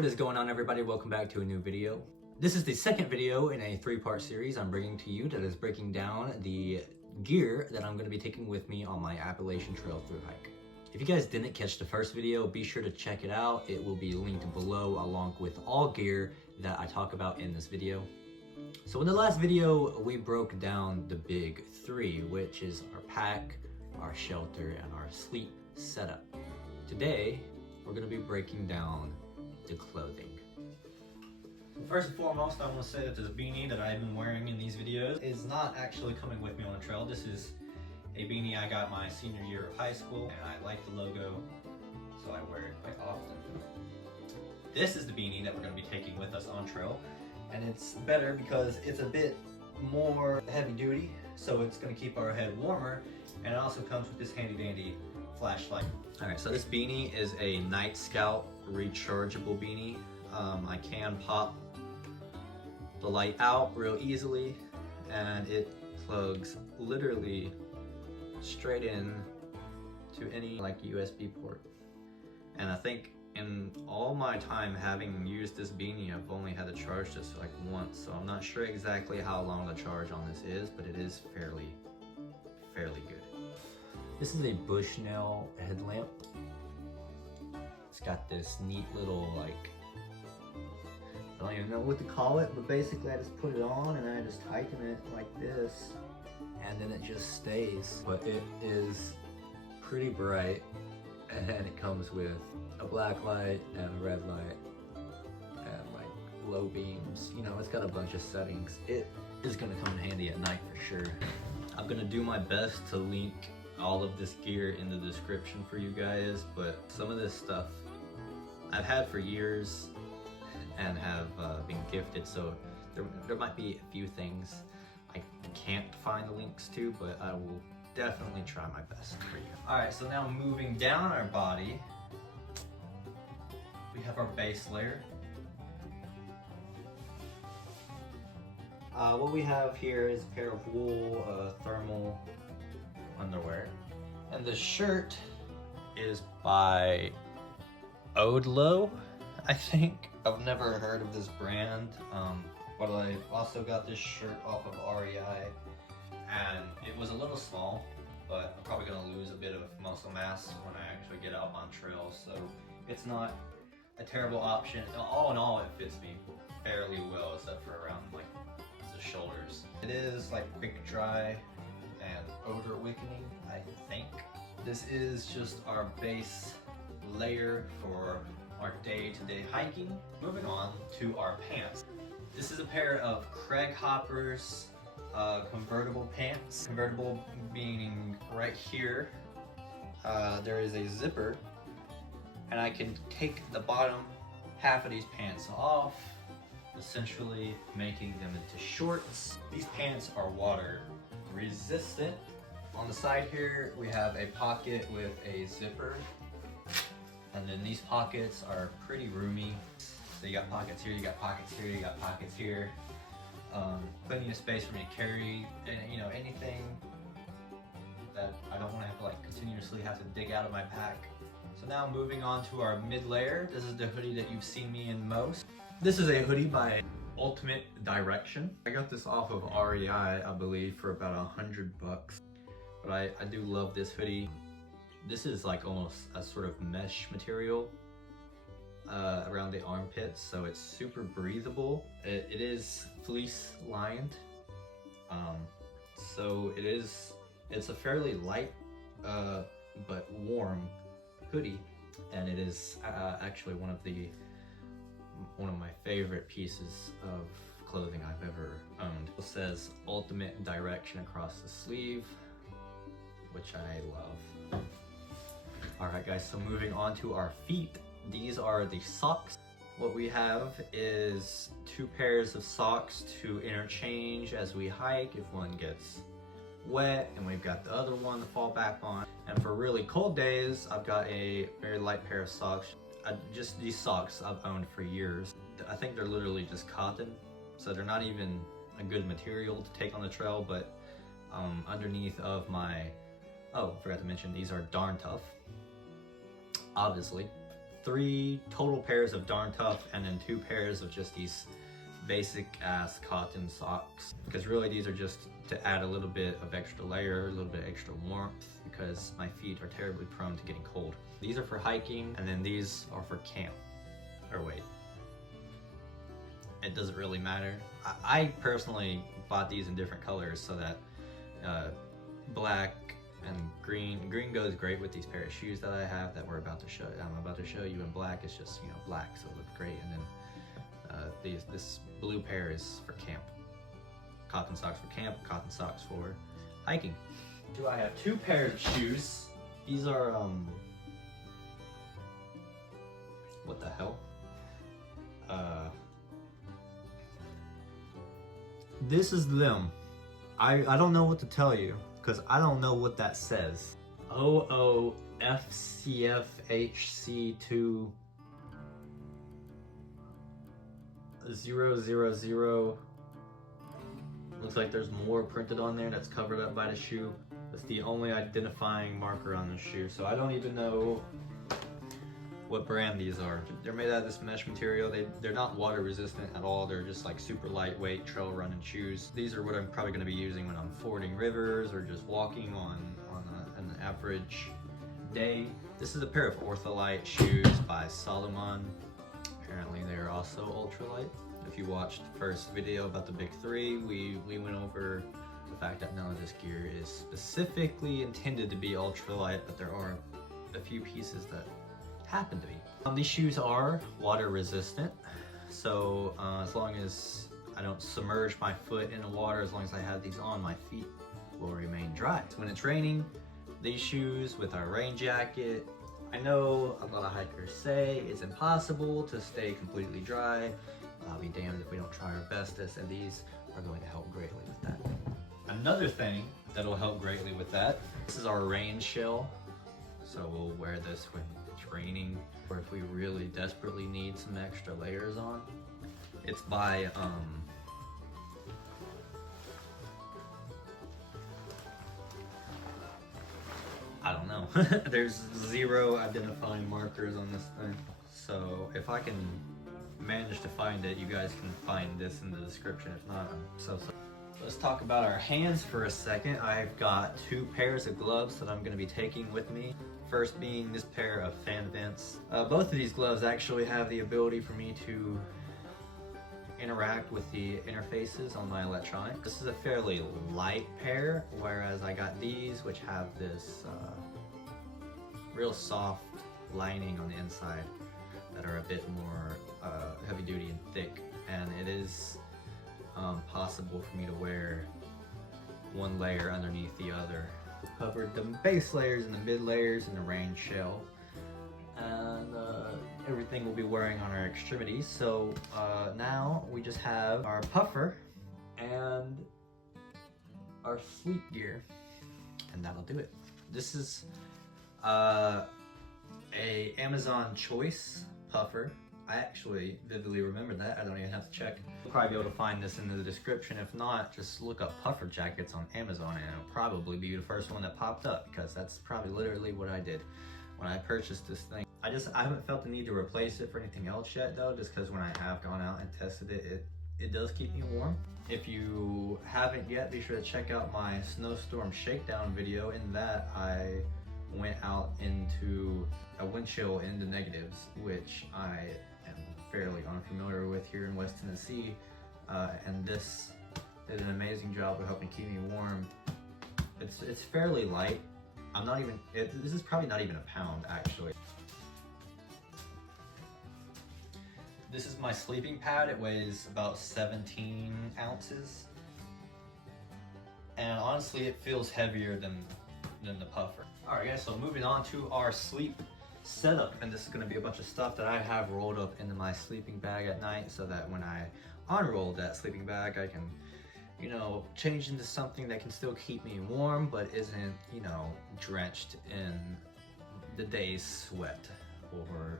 What is going on, everybody? Welcome back to a new video. This is the second video in a three-part series I'm bringing to you that is breaking down the gear that I'm going to be taking with me on my Appalachian Trail through hike. If you guys didn't catch the first video, be sure to check it out. It will be linked below along with all gear that I talk about in this video. So in the last video, we broke down the big three, which is our pack, our shelter, and our sleep setup. Today, we're going to be breaking down the clothing. First and foremost, I want to say that this beanie that I've been wearing in these videos is not actually coming with me on the trail. This is a beanie I got my senior year of high school, and I like the logo, so I wear it quite often. This is the beanie that we're going to be taking with us on trail, and it's better because it's a bit more heavy duty, so it's going to keep our head warmer, and it also comes with this handy dandy flashlight. Alright, so this beanie is a Night Scout rechargeable beanie. I can pop the light out real easily, and it plugs literally straight in to any USB port. And I think in all my time having used this beanie, I've only had to charge this once, so I'm not sure exactly how long the charge on this is, but it is fairly good. This is a Bushnell headlamp. It's got this neat little I don't even know what to call it, but basically I just put it on and I just tighten it like this, and then it just stays. But it is pretty bright, and it comes with a black light and a red light and low beams. You know, it's got a bunch of settings. It is gonna come in handy at night for sure. I'm gonna do my best to link all of this gear in the description for you guys, but some of this stuff I've had for years and have been gifted, so there might be a few things I can't find the links to, but I will definitely try my best for you. Alright, so now moving down our body, we have our base layer. What we have here is a pair of wool thermal underwear, and the shirt is by Odlo, I think. I've never heard of this brand, but I also got this shirt off of REI, and it was a little small, but I'm probably going to lose a bit of muscle mass when I actually get out on trails, so it's not a terrible option. All in all, it fits me fairly well, except for around the shoulders. It is quick dry and odor wicking, I think. This is just our base layer for our day-to-day hiking. Moving on to our pants. This is a pair of Craig Hopper's convertible pants. Convertible meaning right here, there is a zipper, and I can take the bottom half of these pants off, essentially making them into shorts. These pants are water resistant. On the side here, we have a pocket with a zipper, and then these pockets are pretty roomy. So you got pockets here, you got pockets here, you got pockets here. Plenty of space for me to carry, anything that I don't want to have to continuously have to dig out of my pack. So now moving on to our mid layer. This is the hoodie that you've seen me in most. This is a hoodie by Ultimate Direction. I got this off of REI, I believe, for about $100. But I do love this hoodie. This is almost a sort of mesh material around the armpits, so it's super breathable. It is fleece lined, so it's a fairly light but warm hoodie, and it is actually one of my favorite pieces of clothing I've ever owned. It says Ultimate Direction across the sleeve, which I love. Alright guys, so moving on to our feet. These are the socks. What we have is 2 pairs of socks to interchange as we hike if one gets wet, and we've got the other one to fall back on. And for really cold days, I've got a very light pair of socks. Just these socks I've owned for years. I think they're literally just cotton, so they're not even a good material to take on the trail, but underneath of my, oh, forgot to mention, these are darn tough, obviously. 3 total pairs of Darn Tough and then 2 pairs of just these basic ass cotton socks, because really these are just to add a little bit of extra layer, a little bit extra warmth, because my feet are terribly prone to getting cold. These are for hiking, and then these are for camp. Or wait, it doesn't really matter. I personally bought these in different colors so that black and green goes great with these pair of shoes that I have that I'm about to show you, and black is just, you know, black, so it looks great. And then this blue pair is for camp. Cotton socks for camp, cotton socks for hiking. I have 2 pairs of shoes. These are what the hell? This is them. I don't know what to tell you, because I don't know what that says. OOFCFHC2 000. Looks like there's more printed on there that's covered up by the shoe. That's the only identifying marker on the shoe, so I don't even know what brand these are. They're made out of this mesh material. They're not water resistant at all. They're just like super lightweight trail running shoes. These are what I'm probably going to be using when I'm fording rivers or just walking on an average day. This is a pair of Ortholite shoes by Salomon. Apparently they are also ultralight. If you watched the first video about the big 3, we went over the fact that none of this gear is specifically intended to be ultralight, but there are a few pieces that happen to be. These shoes are water resistant, so as long as I don't submerge my foot in the water, as long as I have these on, my feet will remain dry. So when it's raining, these shoes with our rain jacket, I know a lot of hikers say it's impossible to stay completely dry. I'll be damned if we don't try our bestest, and these are going to help greatly with that. Another thing that'll help greatly with that, this is our rain shell. So we'll wear this when it's raining, or if we really desperately need some extra layers on. It's by I don't know. There's 0 identifying markers on this thing. So if I can manage to find it, you guys can find this in the description. If not, I'm so sorry. Let's talk about our hands for a second. I've got 2 pairs of gloves that I'm going to be taking with me. First being this pair of Fan Vents. Both of these gloves actually have the ability for me to interact with the interfaces on my electronics. This is a fairly light pair, whereas I got these, which have this real soft lining on the inside that are a bit more heavy duty and thick, and it is possible for me to wear one layer underneath the other. Covered the base layers and the mid layers and the rain shell, and everything we'll be wearing on our extremities. So now we just have our puffer and our sleep gear, and that'll do it. This is a Amazon Choice puffer. I actually vividly remember that. I don't even have to check. You'll probably be able to find this in the description. If not, just look up puffer jackets on Amazon and it'll probably be the first one that popped up, because that's probably literally what I did when I purchased this thing. I haven't felt the need to replace it for anything else yet though, just because when I have gone out and tested it, it does keep me warm. If you haven't yet, be sure to check out my snowstorm shakedown video. In that, I went out into a wind chill in the negatives, which I am fairly unfamiliar with here in West Tennessee, and this did an amazing job of helping keep me warm. It's fairly light. This is probably not even a pound actually. This is my sleeping pad. It weighs about 17 ounces. And honestly, it feels heavier than the puffer. All right guys, so moving on to our sleep setup. And this is gonna be a bunch of stuff that I have rolled up into my sleeping bag at night, so that when I unroll that sleeping bag, I can, you know, change into something that can still keep me warm, but isn't, you know, drenched in the day's sweat or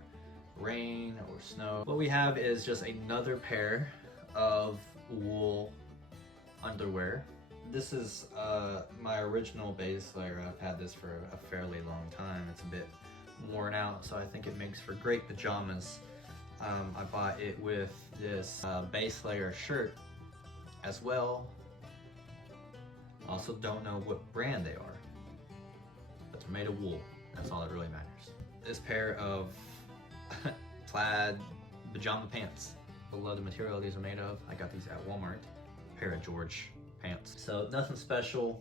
rain or snow. What we have is just another pair of wool underwear. This is my original base layer. I've had this for a fairly long time. It's a bit worn out, so I think it makes for great pajamas. I bought it with this base layer shirt as well. Also don't know what brand they are, but they're made of wool. That's all that really matters. This pair of plaid pajama pants. I love the material these are made of. I got these at Walmart. Pair of George pants. So nothing special.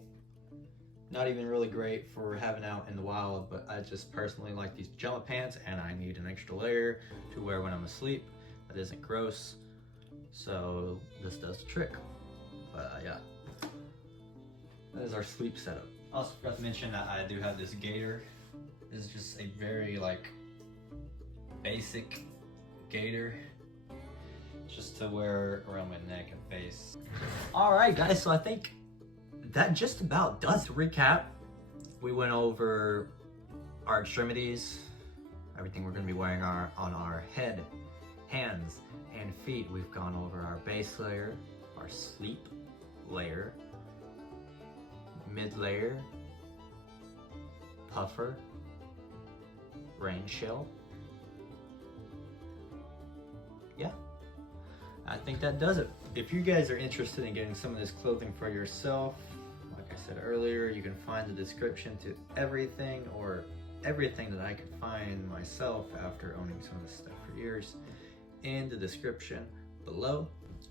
Not even really great for having out in the wild, but I just personally like these pajama pants and I need an extra layer to wear when I'm asleep that isn't gross. So this does the trick. But yeah, that is our sleep setup. I also forgot to mention that I do have this gaiter. This is just a very like basic gaiter, just to wear around my neck and face. All right guys, so I think that just about does the recap. We went over our extremities, everything we're gonna be wearing on our head, hands, and feet. We've gone over our base layer, our sleep layer, mid layer, puffer, rain shell. Yeah, I think that does it. If you guys are interested in getting some of this clothing for yourself, like I said earlier, you can find the description to everything, or everything that I could find myself after owning some of this stuff for years, in the description below.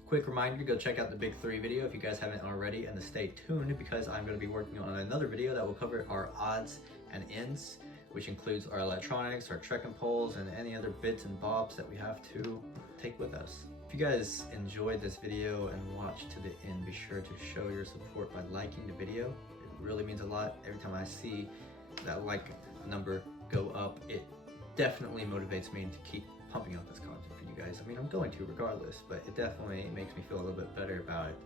Quick reminder, go check out the Big 3 video if you guys haven't already, and to stay tuned because I'm going to be working on another video that will cover our odds and ends, which includes our electronics, our trekking poles, and any other bits and bobs that we have to take with us. If you guys enjoyed this video and watched to the end, be sure to show your support by liking the video. It really means a lot. Every time I see that like number go up, it definitely motivates me to keep pumping out this content for you guys. I mean, I'm going to regardless, but it definitely makes me feel a little bit better about it,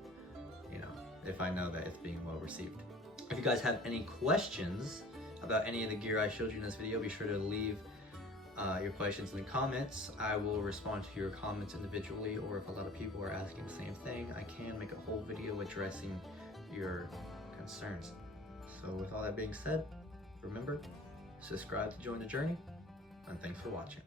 you know, if I know that it's being well received. If you guys have any questions about any of the gear I showed you in this video, be sure to leave your questions in the comments. I will respond to your comments individually, or if a lot of people are asking the same thing, I can make a whole video addressing your concerns. So with all that being said, remember, subscribe to join the journey, and thanks for watching.